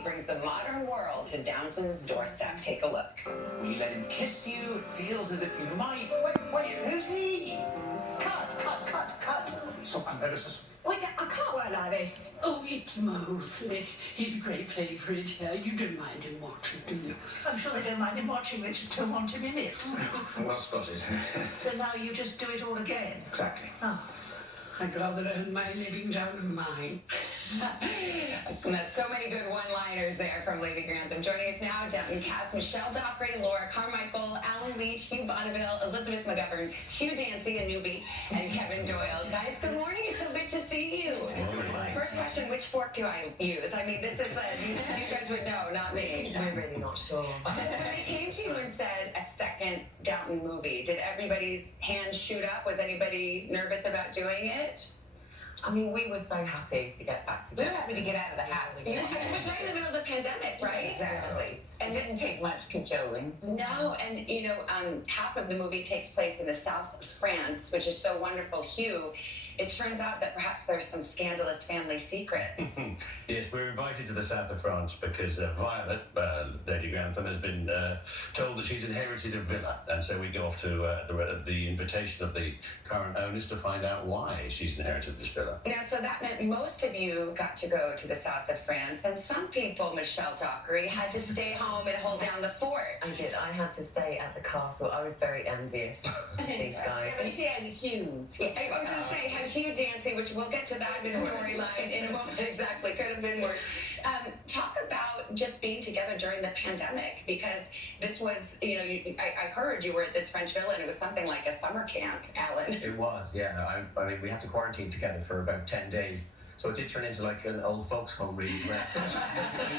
Abbey brings the modern world to Downton's doorstep. Take a look. Will you let him kiss you? It feels as if you might. Wait, who's he? Cut. So I'm ever so... Wait, I can't work like this. Oh, it's Mosley. He's a great favourite here. You don't mind him watching, do you? I'm sure they don't mind him watching. They just don't want him in it. Well spotted. So now you just do it all again? Exactly. Oh. I'd rather earn my living down in mine. That's so many good one-liners there from Lady Grantham. Joining us now, Downton cast Michelle Dockery, Laura Carmichael, Alan Leach, Hugh Bonneville, Elizabeth McGovern, Hugh Dancy, a newbie, and Kevin Doyle. Guys, good morning. It's so good to see you. First question, which fork do I use? I mean, this is you guys would know, not me. We're really not sure. When they came to you and said a second Downton movie, did everybody's hands shoot up? Was anybody nervous about doing it? I mean, we were so happy to get back We together. were happy to get out of the house. Yeah. It was right in the middle of the pandemic, right? Exactly. And didn't take much cajoling. No, and half of the movie takes place in the south of France, which is so wonderful. Hugh, it turns out that perhaps there's some scandalous family secrets. Yes, we're invited to the south of France because Violet, Lady Grantham, has been told that she's inherited a villa, and so we go off to the invitation of the current owners to find out why she's inherited this villa. Now, so that meant most of you got to go to the south of France, and some people, Michelle Dockery, had to stay home and hold down the fort. I did. I had to stay at the castle. I was very envious of these guys. But she had Hughes. I was going to say, had Hugh Dancy, which we'll get to that in the storyline in a moment. Exactly, could have been worse. Talk about just being together during the pandemic, because this was, I heard you were at this French villa, and it was something like a summer camp, Alan. It was, yeah. I mean, we had to quarantine together for about 10 days. So it did turn into like an old folks' home, really. Where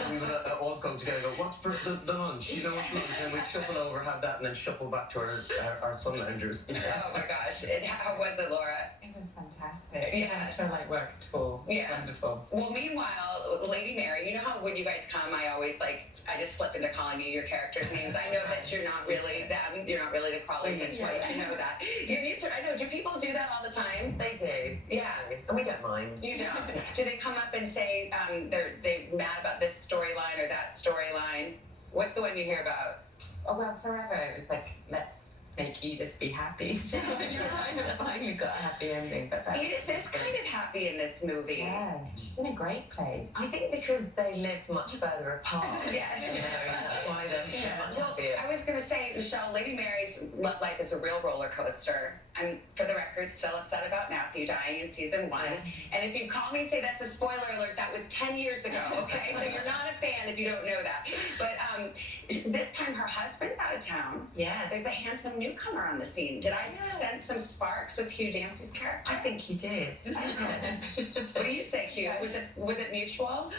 we would all go together and go, what's for the lunch? What's lunch? And we'd shuffle over, have that, and then shuffle back to our sun loungers. Oh my gosh. How was it, Laura? It was fantastic. Yes. I didn't feel like work at all. It was wonderful. Well, meanwhile, Lady Mary, you know how when you guys come, I just slip into calling you your characters' names. I know that you're not really them. You're not really the Crawley Fitzroy. You know that. You're used to, I know. Do people do that all the time? They do. Yeah. And we don't mind. You don't? Do they come up and say they're mad about this storyline or that storyline? What's the one you hear about? Oh, well, forever it was like, let's make Edith be happy. So she kind of finally got a happy ending. But Edith is kind of happy in this movie. Yeah, she's in a great place. I think because they live much further apart. Yes. That's why they're so much happier. I was going to say, Michelle, Lady Mary's love life is a real roller coaster. I'm, for the record, still upset about Matthew dying in season 1. Yes. And if you call me and say that's a spoiler alert, that was 10 years ago, okay? So you're not a fan if you don't know that. But this time her husband's out of town. Yes. There's a handsome newcomer on the scene. Did I sense some sparks with Hugh Dancy's character? I think you did. What do you say, Hugh? Was it mutual?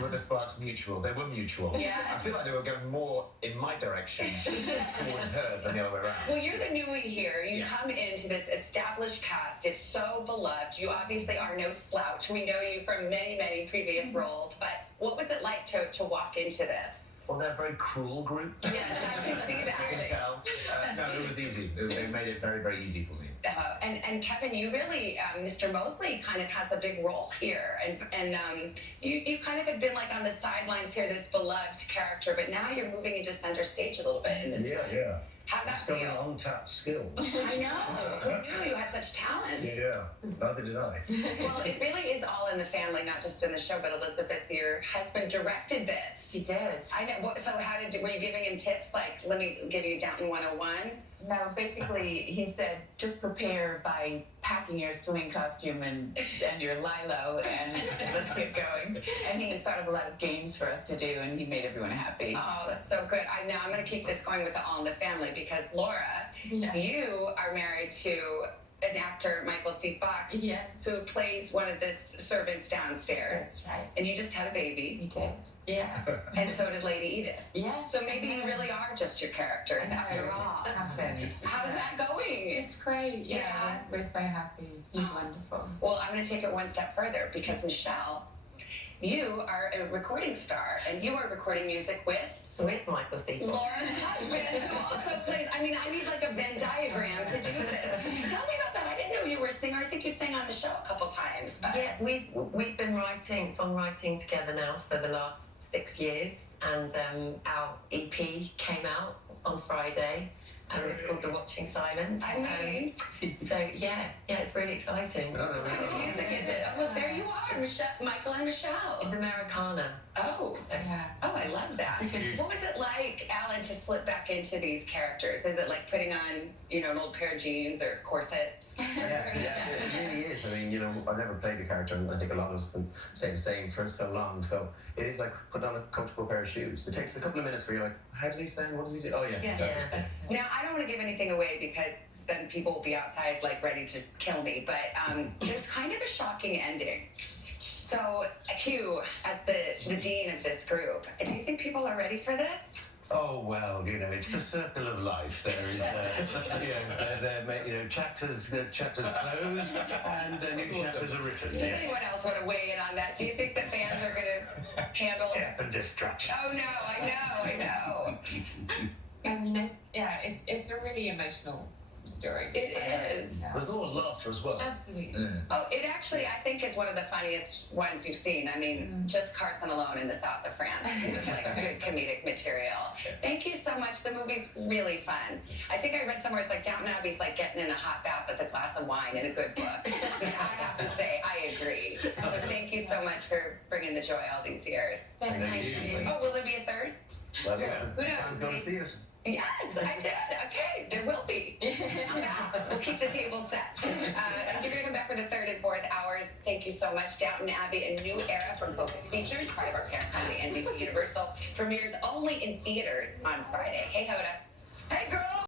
Were the sparks mutual? They were mutual. Yeah. I feel like they were going more in my direction towards her than the other way around. Well, you're the newbie here. You Yes. come into this established cast. It's so beloved. You obviously are no slouch. We know you from many, many previous roles. But what was it like to walk into this? Well, they're a very cruel group. Yes, I can see that. You can tell. No, it was easy. They made it very, very easy for me. And Kevin, you really, Mr. Mosley kind of has a big role here. And you kind of have been like on the sidelines here, this beloved character, but now you're moving into center stage a little bit in this film. Yeah. How'd that It's got an feel? untapped skill. I know. Who knew you had such talent? Yeah, neither did I. Well, it really is all in the family, not just in the show, but Elizabeth, your husband, directed this. He did. I know. So were you giving him tips like, let me give you Downton 101? No, basically, he said, just prepare by packing your swimming costume and your lilo, and let's get going. And he thought of a lot of games for us to do, and he made everyone happy. Oh, that's so good. I'm going to keep this going with the All in the Family because, Laura, you are married to an actor, Michael C. Fox, who plays one of the servants downstairs. That's right. And you just had a baby. We did. Yeah. And so did Lady Edith. Yeah. So maybe you really are just your characters after all. How's that going? It's great. Yeah. We're so happy. He's wonderful. Well, I'm going to take it one step further because, Michelle, you are a recording star and you are recording music with Michael C. Fox. Laura's husband, who also plays. I mean, I need like a Venn diagram to do this. Tell me about that. I didn't know you were a singer. I think you sang on the show a couple times. But... Yeah, we've been songwriting together now for the last 6 years, and our EP came out on Friday, and it's called The Watching Silence. So yeah, it's really exciting. What kind of music is it? Oh, well, there you are, Michael and Michelle. It's Americana. Oh, oh, I love that. What was it like, Alan, to slip back into these characters? Is it like putting on, an old pair of jeans or corset? Yes, yeah, it really is. I mean, I've never played a character, and I think a lot of us can say the same for so long. So it is like putting on a comfortable pair of shoes. It takes a couple of minutes where you're like, how does he sound? What does he do? Oh, yeah. That's it. Now, I don't want to give anything away because then people will be outside, like, ready to kill me. But there's kind of a shocking ending. So, Hugh, as the dean of this group, do you think people are ready for this? Oh, well, it's the circle of life. There is, chapters close and new chapters are written. Does anyone else want to weigh in on that? Do you think the fans are going to handle death and destruction? Oh, no, I know. It's a really emotional story. It is. There's always laughter as well. Absolutely. Oh, it actually, I think, is one of the funniest ones you've seen. I mean, just Carson alone in the south of France. It's like good comedic material. Thank you so much. The movie's really fun. I think I read somewhere it's like Downton Abbey's like getting in a hot bath with a glass of wine and a good book. I have to say, I agree. So thank you so much for bringing the joy all these years. Thank you. Oh, will there be a third? Well, Who knows? fans going to see it. Yes, I did. Okay, there will be. I'm back. We'll keep the table set. And you're going to come back for the third and fourth hours. Thank you so much. Downton Abbey, A New Era from Focus Features, part of our parent company, NBC Universal, premieres only in theaters on Friday. Hey, Hoda. Hey, girl.